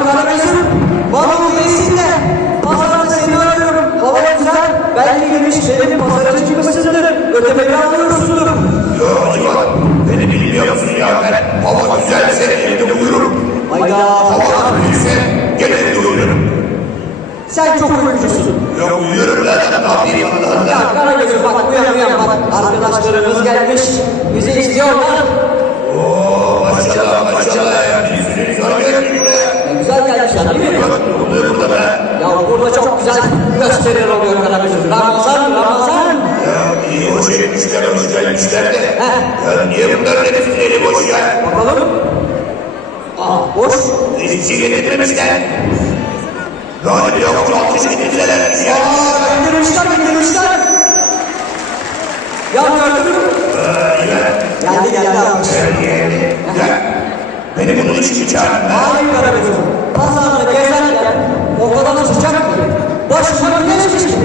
Karagöz'üm, bana bu değilsin de pazarda seni arıyorum. Hava güzel, belki gelmiş benim pazara çıkmışsındır. Ödemeni alıyorsundur. Yok Civan, beni bilmiyor musun ya ben? Hava güzelse evde uyurum. Hayda, Hava kötüyse gene evde uyurum. sen çok uykucusun. Yok uyuyorum lan, Allah Allah. Ya Karagöz'üm bak uyan uyan bak. Arkadaşlarımız gelmiş, bizi istiyorlar. Oo maşallah maşallah yani yüzünü güzel gelmiş buraya. Oluyor burada be? Ya burada çok güzel gösteriler oluyor Karagöz'üm. Ramazan, Ramazan. Ya iyi hoş etmişler, hoş gelmişler de. Ya niye bunların hepsinin eli boş ya? Bakalım. Aa, boş. Hiççi getirmemişler. Yani avuç altı getirdilermiş ya. Aa, göndermişler, göndermişler. Ya gördün mü? Geldi geldi almış. Ya, beni bunun için mi çağırdın ha? Hayır Karagöz'üm. Pazarda gezerken o kadar sıcak ki. Başıma güneş geçti.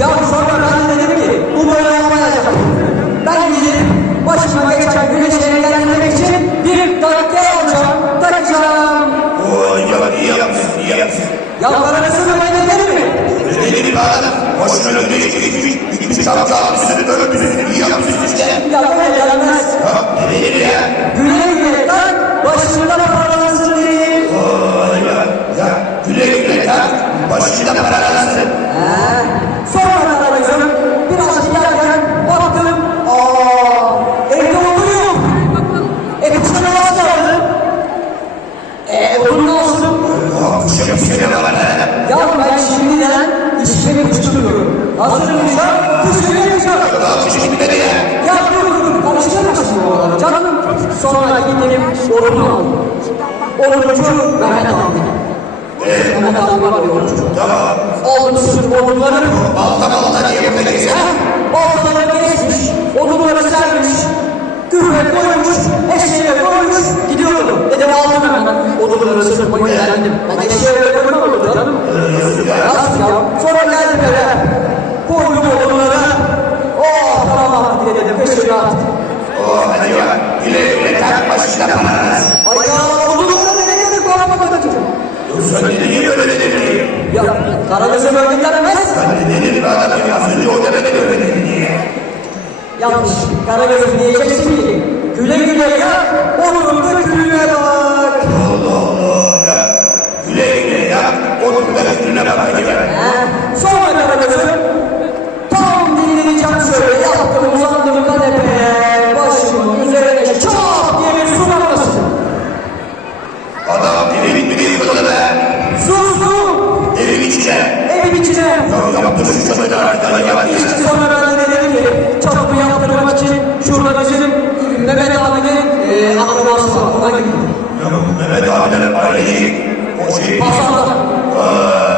Ya sonra ben de dedim ki bu böyle olmayacak. Ben gidip başıma geçen güneşi engellemek için bir takviye alacağım, takacağım. Oo iyi yapmışsın, iyi yapmışsın. Ya Karagöz'üm öyle derim mi? Ne bir adam, boşuna önüne geçmiş, gitmiş kapça almışsın, ölmüşsün, iyi kuşlayacağım. Ya, kuşa bitmedi ya. Ya dur dur dur, karıştırma şimdi oraları canım. Sonra gidelim, orunu aldım. Oruncu Mehmet abi. Mehmet abi var ya oruncu. Tamam, Aldım sırf odunları. balta balta diye gezer. Baltaları kesmiş, odunları sermiş, gübre koymuş, eşeğe koymuş, gidiyorum. Dedim aldım hemen odunları sırtma geldim. Ben eşeğe koymam olur canım. Nasıl ya? Sonra geldim eve, koydum odunları. Oh tamam artık attık. Oo hadi ya, güle güle tak, başında paralansın. Ay ya odunları ne dedik koyamadık. Sen ne niye böyle dedin? Ya Karagöz'ü böyle demez. Sen ne dedin be adam ya, önce o demedi öyle dedin diye. Yanlış. Karagöz'üm diyeceksin ki güle güle ya, onun da külüne bak. Allah Allah O şey. Pazarda.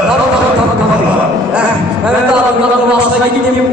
Tamam tamam tamam tamam. Eh, Mehmet abinin akrabasına gittim.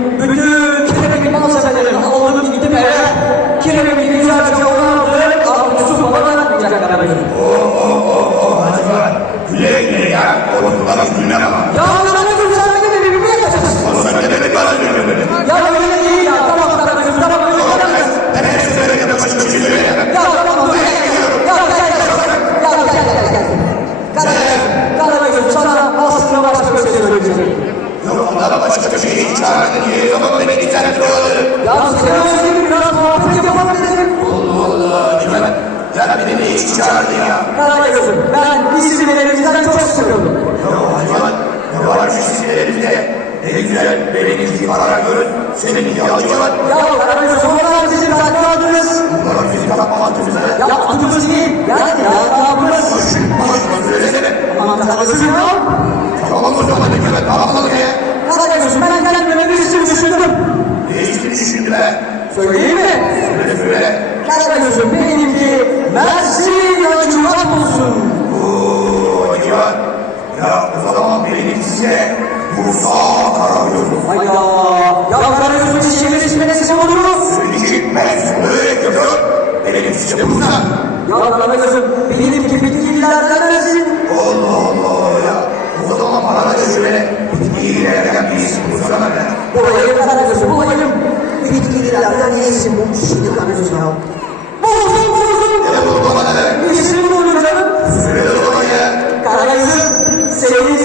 eksik yapılsa. Ya kardeşim benim gibi dillerden misin? Allah Allah ya. Bu adama parada düşmene bitkilerden iyisin bu sana be. Bulayım kardeşim bulayım. Bitkilerden iyisin bu şimdi kardeşim ya. Buldum buldum. Ne buldum bana ne? İsim buldum canım. Söyle bana ya. Kardeşim senin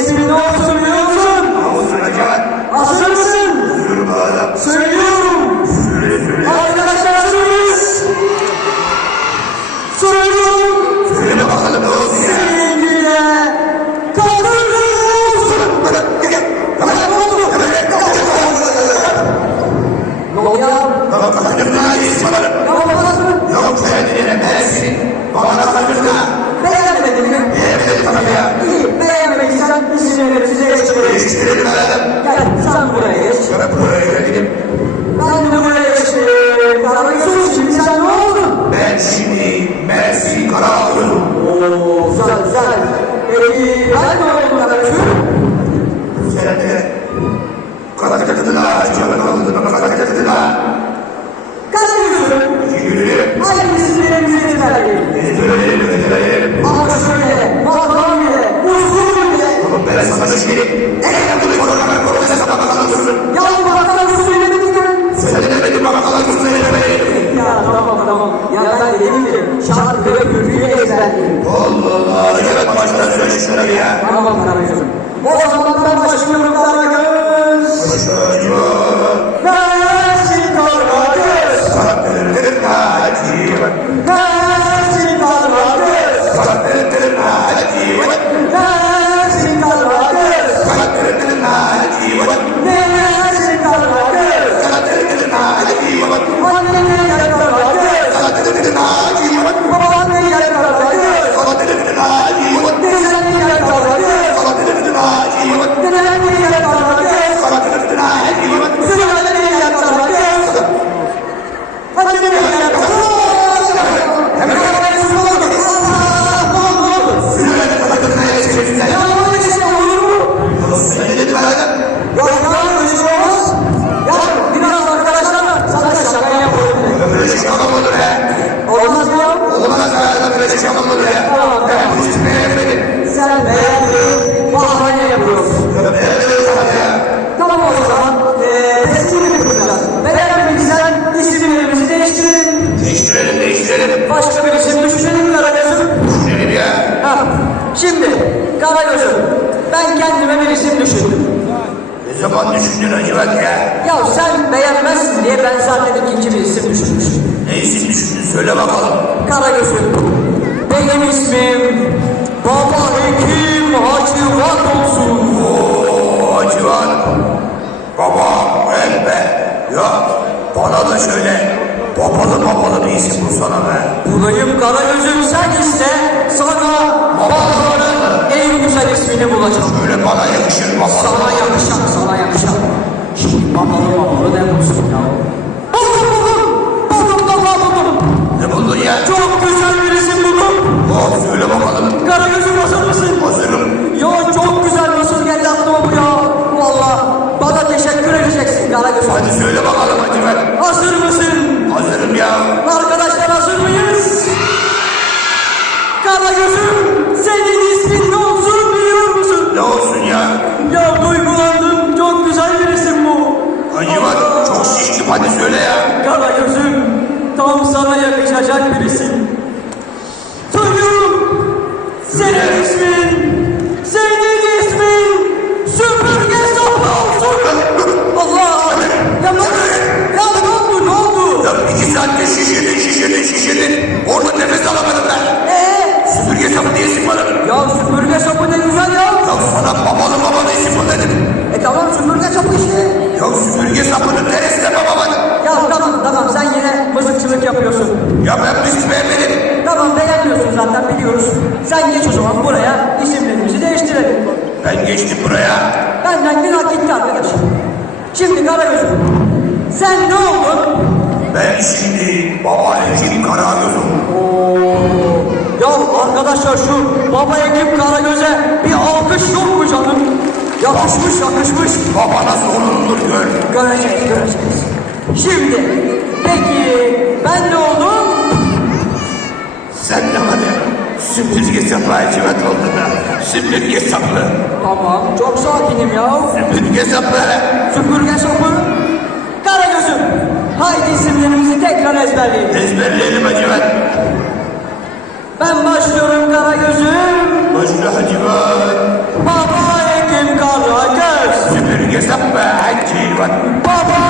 buraya geçtirelim beraber. Gel sen buraya geç. Ben buraya gidip. Ben de buraya geçtim. Bana geçiyorsun şimdi sen ne oldun? Ben şimdi Mersin Karaağlı'yım. Ooo güzel güzel. Peki ben de oldum Karaağlı'yım. Sen de Karaağlı'na çalakalı'na Karaağlı'na. Kaç yürüyorsun? Yürüyorum. Hayır siz benim yüzünüzü terk edin. Seçkili, nereden buluyor oralar profesör sabahlanıyorsun? Ya bu bakanları söyledim ya. Söylemedim bakanları söylemedim. Ya tamam tamam. Ya, ya ben yemin ederim şarkı ve köküyü ezberledim. Allah Allah. Evet baştan söyle şunları ya. Tamam tamam. O zaman ya? Ya sen beğenmezsin diye ben zaten ikinci bir isim düşünmüştüm. Ne isim düşündün söyle bakalım. Karagöz'üm benim ismim Baba Hekim Hacı Vat olsun. Oo Civan. Baba ben be. Ya bana da şöyle babalı babalı bir isim bulsana be. Bulayım Karagöz'üm sen iste sana babaların en güzel ismini bulacağım. Böyle bana yakışır babalı. Sana söyle bakalım ben. Hazır mısın? Hazırım ya. Arkadaşlar hazır mıyız? Karagöz'üm senin ismin ne olsun biliyor musun? Ne olsun ya? Ya duygulandım. Çok güzel bir isim bu. Hacivat çok şiştim hadi söyle ya. Karagöz'üm tam sana yakışacak bir isim. Söylüyorum. Senin ismin, Karagöz'üm. Ya arkadaşlar şu baba ekip Karagöz'e bir alkış yok mu canım? Yakışmış yakışmış. Baba nasıl olurdur gör. Göreceğiz göreceğiz. Şimdi peki ben ne oldum? Sen de hadi süpürge sapı Hacivat oldun ha. Süpürge sapı. Tamam çok sakinim ya. Süpürge sapı. Süpürge sapı. Haydi isimlerimizi tekrar ezberleyelim. Ezberleyelim Hacivat. Ben başlıyorum Karagöz'üm. Başla Hacivat. Baba Ekim Karagöz. Süpürge sapı Hacivat. Baba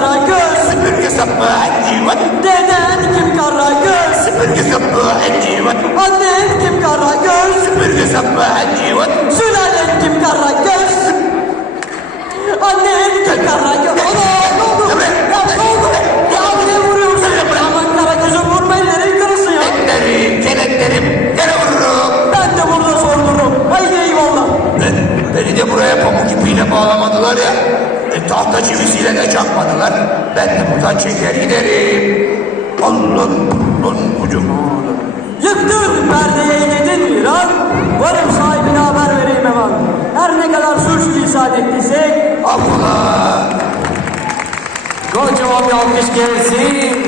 Karagöz. Süpürge sapı Hacivat. Dede Ekim Karagöz. Süpürge sapı Hacivat. Anne Ekim Karagöz. Süpürge sapı Hacivat. Sülale Ekim Karagöz. Anne Ekim Karagöz. Allah ne oldu? Ya ne oldu? Ya ne vuruyorsun? Aman Karagöz'üm vurma ellerin kırılsın ya. Gene vururum. Ben de burada sordurum. Haydi eyvallah. Ben, beni de buraya pamuk ipiyle bağlamadılar ya. Tahta çivisiyle de çakmadılar. Ben de buradan çeker giderim. Alın, alın ucum. Yıktın perdeyi yedin bir an. Varım sahibine haber vereyim hemen. Her ne kadar sürçülisan ettiysek Affola. kocaman bir alkış gelsin.